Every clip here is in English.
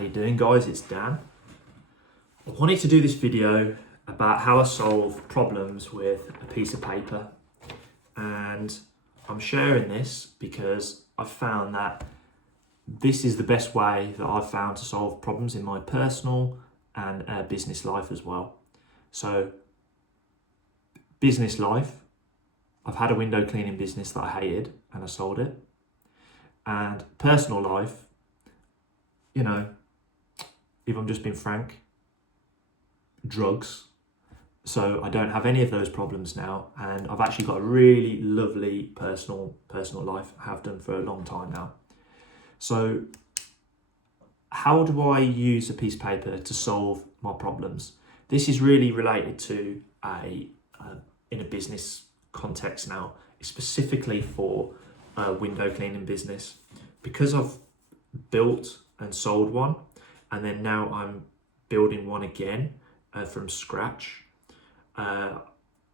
How you doing, guys? It's Dan. I wanted to do this video about how I solve problems with a piece of paper, and I'm sharing this because I've found that this is the best way that I've found to solve problems in my personal and business life as well. So business life, I've had a window cleaning business that I hated and I sold it. And personal life, you know, if I'm just being frank, drugs. So I don't have any of those problems now, and I've actually got a really lovely personal life. I have done for a long time now. So how do I use a piece of paper to solve my problems? This is really related to in a business context now, specifically for a window cleaning business, because I've built and sold one, and then now I'm building one again from scratch.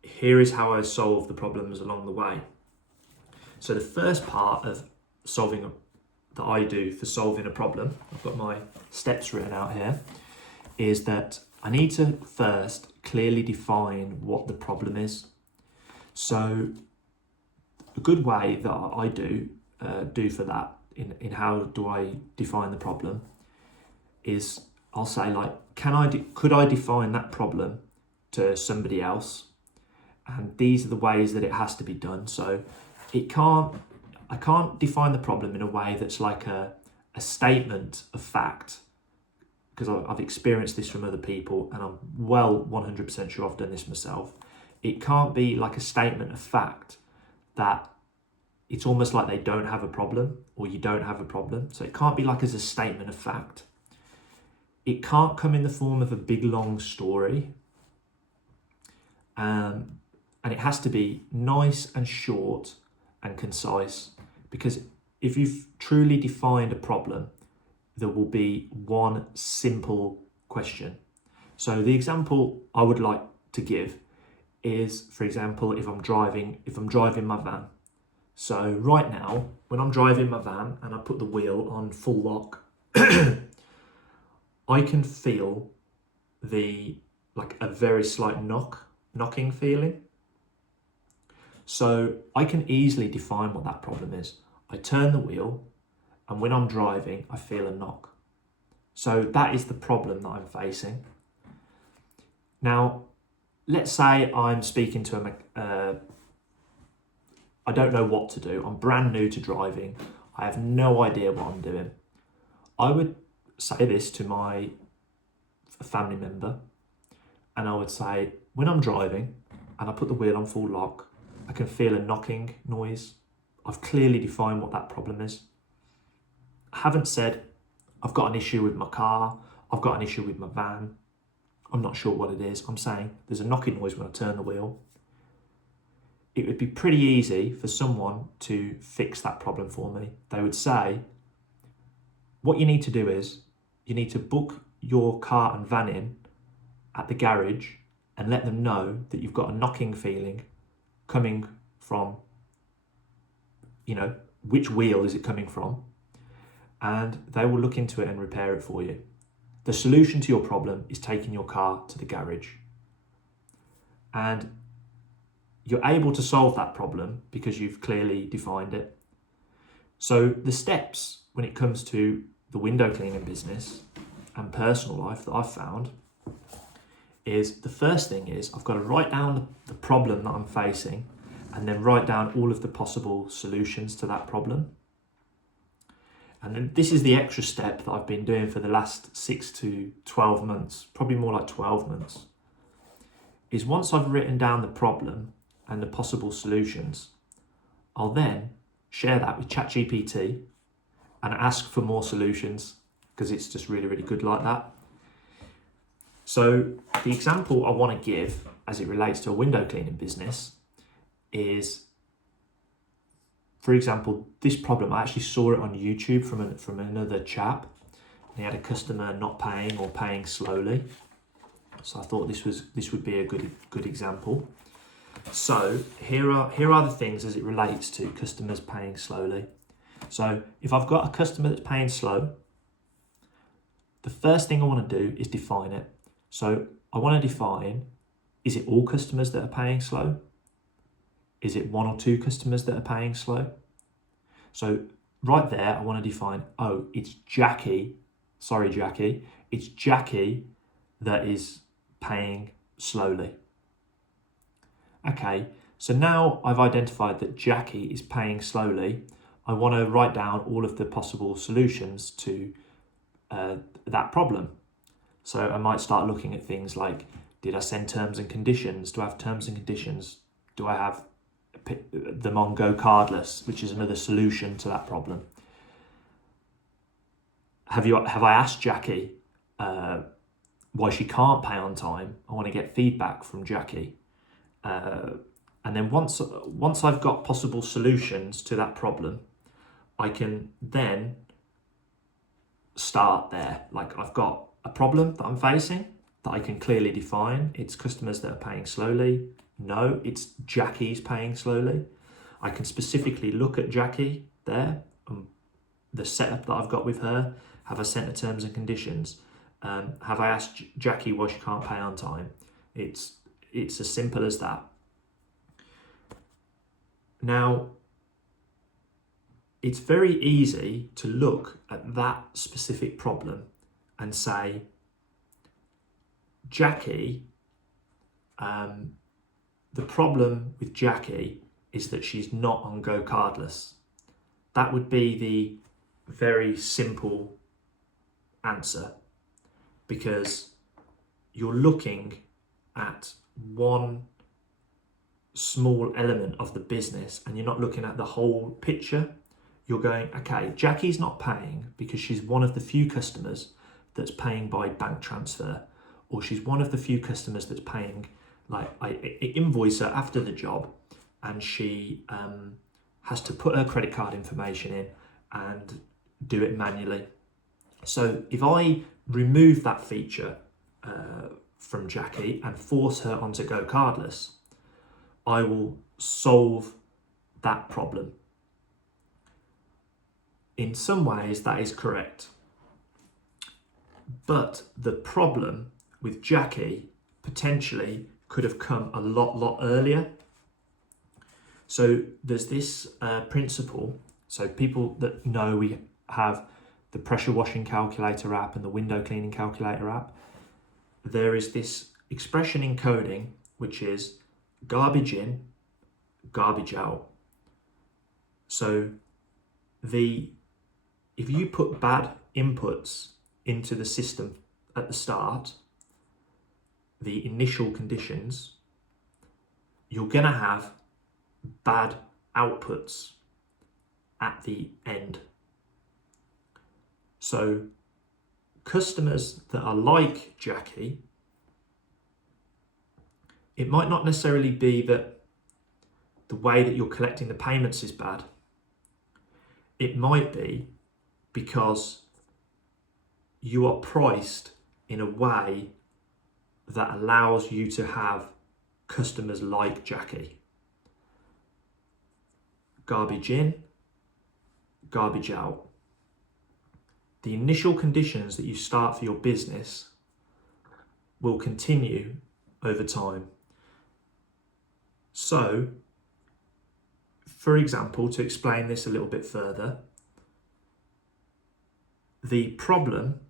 Here is how I solve the problems along the way. So the first part of that I do for solving a problem, I've got my steps written out here, is that I need to first clearly define what the problem is. So a good way that I do for that in how do I define the problem is I'll say, like, could I define that problem to somebody else? And these are the ways that it has to be done. So I can't define the problem in a way that's like a statement of fact, because I've experienced this from other people, and I'm well 100% sure I've done this myself. It can't be like a statement of fact that it's almost like they don't have a problem or you don't have a problem. So it can't be like as a statement of fact. It can't come in the form of a big long story. And it has to be nice and short and concise, because if you've truly defined a problem, there will be one simple question. So the example I would like to give is, for example, if I'm driving my van. So right now, when I'm driving my van and I put the wheel on full lock, I can feel a very slight knocking feeling. So I can easily define what that problem is. I turn the wheel, and when I'm driving, I feel a knock. So that is the problem that I'm facing. Now, let's say I'm speaking to I don't know what to do. I'm brand new to driving. I have no idea what I'm doing. I would say this to my family member, and I would say, when I'm driving and I put the wheel on full lock, I can feel a knocking noise. I've clearly defined what that problem is. I haven't said I've got an issue with my car, I've got an issue with my van, I'm not sure what it is. I'm saying there's a knocking noise when I turn the wheel. It would be pretty easy for someone to fix that problem for me. They would say, what you need to do is you need to book your car and van in at the garage and let them know that you've got a knocking feeling coming from, which wheel is it coming from? And they will look into it and repair it for you. The solution to your problem is taking your car to the garage. And you're able to solve that problem because you've clearly defined it. So the steps when it comes to the window cleaning business and personal life that I've found is, the first thing is I've got to write down the problem that I'm facing, and then write down all of the possible solutions to that problem. And then this is the extra step that I've been doing for the last 6 to 12 months, probably more like 12 months, is once I've written down the problem and the possible solutions, I'll then share that with ChatGPT and ask for more solutions, because it's just really, really good like that. So the example I want to give as it relates to a window cleaning business is, for example, this problem. I actually saw it on YouTube from another chap. He had a customer not paying or paying slowly. So I thought this would be a good example. So here are the things as it relates to customers paying slowly. So if I've got a customer that's paying slow, the first thing I want to do is define it. So I want to define, is it all customers that are paying slow? Is it one or two customers that are paying slow? So right there, I want to define, oh, it's Jackie. Sorry, Jackie. It's Jackie that is paying slowly. Okay, so now I've identified that Jackie is paying slowly. I want to write down all of the possible solutions to that problem. So I might start looking at things like, did I send terms and conditions? Do I have terms and conditions? Do I have them on Go Cardless, which is another solution to that problem? Have I asked Jackie why she can't pay on time? I want to get feedback from Jackie. And then once I've got possible solutions to that problem, I can then start there. Like, I've got a problem that I'm facing that I can clearly define. It's customers that are paying slowly. No, it's Jackie's paying slowly. I can specifically look at Jackie there, the setup that I've got with her. Have I sent her terms and conditions? Have I asked Jackie why she can't pay on time? It's as simple as that. Now, it's very easy to look at that specific problem and say, Jackie, the problem with Jackie is that she's not on Go Cardless. That would be the very simple answer, because you're looking at one small element of the business and you're not looking at the whole picture. You're going, okay, Jackie's not paying because she's one of the few customers that's paying by bank transfer, or she's one of the few customers that's paying, like, I invoice her after the job and she has to put her credit card information in and do it manually. So if I remove that feature from Jackie and force her onto Go Cardless, I will solve that problem. In some ways, that is correct. But the problem with Jackie potentially could have come a lot earlier. So there's this principle. So people that know we have the pressure washing calculator app and the window cleaning calculator app, there is this expression in coding which is garbage in, garbage out. So if you put bad inputs into the system at the start, the initial conditions, you're going to have bad outputs at the end. So customers that are like Jackie, it might not necessarily be that the way that you're collecting the payments is bad. It might be because you are priced in a way that allows you to have customers like Jackie. Garbage in, garbage out. The initial conditions that you start for your business will continue over time. So, for example, to explain this a little bit further, the problem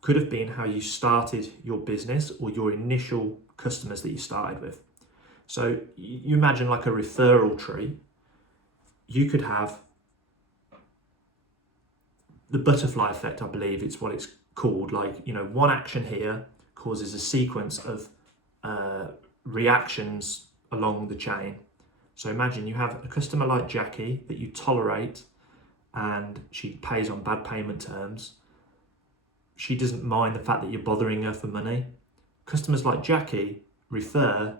could have been how you started your business or your initial customers that you started with. So you imagine like a referral tree. You could have the butterfly effect, I believe it's what it's called. Like, one action here causes a sequence of reactions along the chain. So imagine you have a customer like Jackie that you tolerate and she pays on bad payment terms. She doesn't mind the fact that you're bothering her for money. Customers like Jackie refer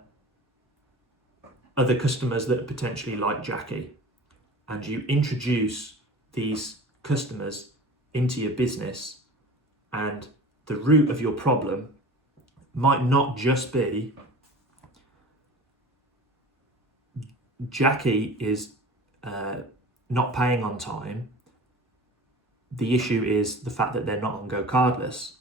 other customers that are potentially like Jackie, and you introduce these customers into your business, and the root of your problem might not just be Jackie is not paying on time. the issue is the fact that they're not on Go Cardless.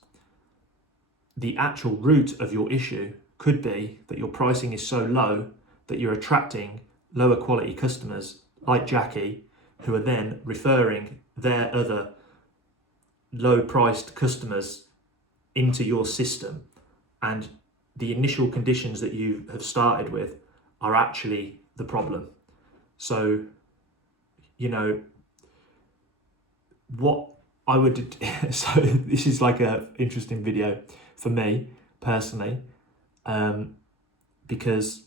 The actual root of your issue could be that your pricing is so low that you're attracting lower quality customers like Jackie, who are then referring their other low priced customers into your system, and the initial conditions that you have started with are actually the problem. So, what I would, so this is like a interesting video for me personally, because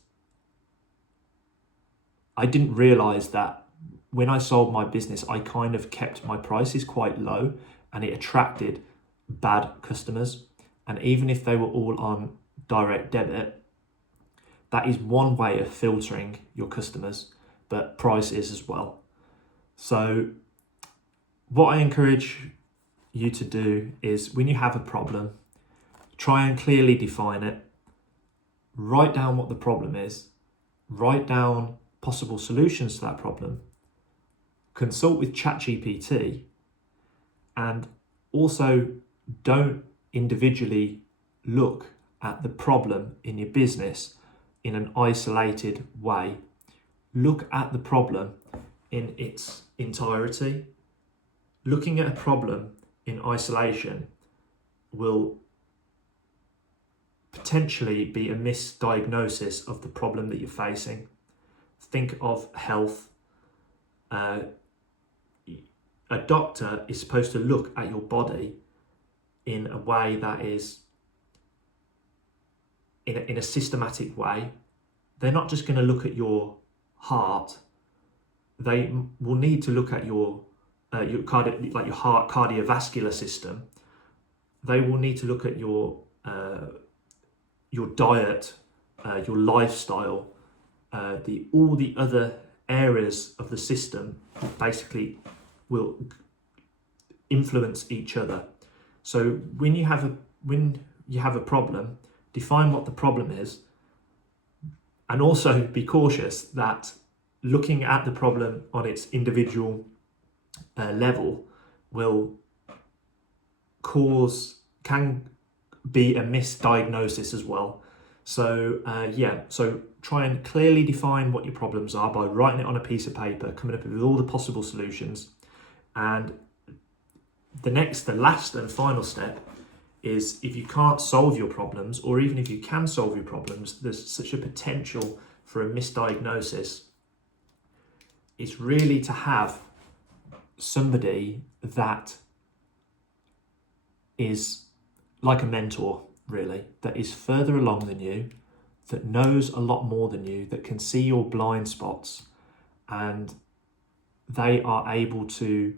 I didn't realize that when I sold my business, I kind of kept my prices quite low and it attracted bad customers. And even if they were all on direct debit, that is one way of filtering your customers, but price is as well. So what I encourage you to do is, when you have a problem, try and clearly define it, write down what the problem is, write down possible solutions to that problem, consult with ChatGPT, and also don't individually look at the problem in your business in an isolated way. Look at the problem in its entirety. Looking at a problem in isolation will potentially be a misdiagnosis of the problem that you're facing. Think of health. A doctor is supposed to look at your body in a way that is in a systematic way. They're not just going to look at your heart. They will need to look at your heart cardiovascular system. They will need to look at your diet, your lifestyle, all the other areas of the system basically will influence each other. So when you have a problem, define what the problem is, and also be cautious that looking at the problem on its individual level can be a misdiagnosis as well. So so try and clearly define what your problems are by writing it on a piece of paper, coming up with all the possible solutions. And the last and final step is, if you can't solve your problems, or even if you can solve your problems, there's such a potential for a misdiagnosis. It's really to have somebody that is like a mentor, really, that is further along than you, that knows a lot more than you, that can see your blind spots, and they are able to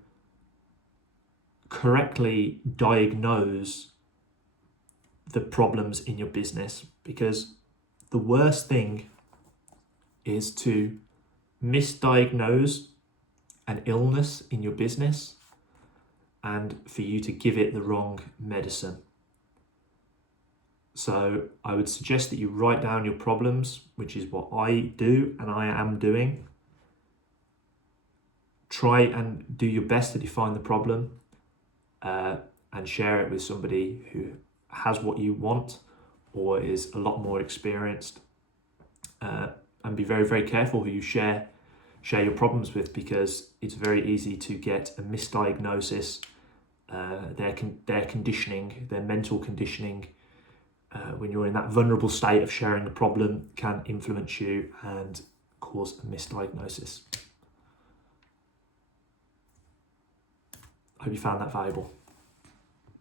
correctly diagnose the problems in your business. Because the worst thing is to misdiagnose an illness in your business and for you to give it the wrong medicine. So I would suggest that you write down your problems, which is what I do and I am doing. Try and do your best to define the problem and share it with somebody who has what you want or is a lot more experienced. And be very, very careful who you share your problems with, because it's very easy to get a misdiagnosis. Their conditioning, their mental conditioning, when you're in that vulnerable state of sharing the problem, can influence you and cause a misdiagnosis. I hope you found that valuable.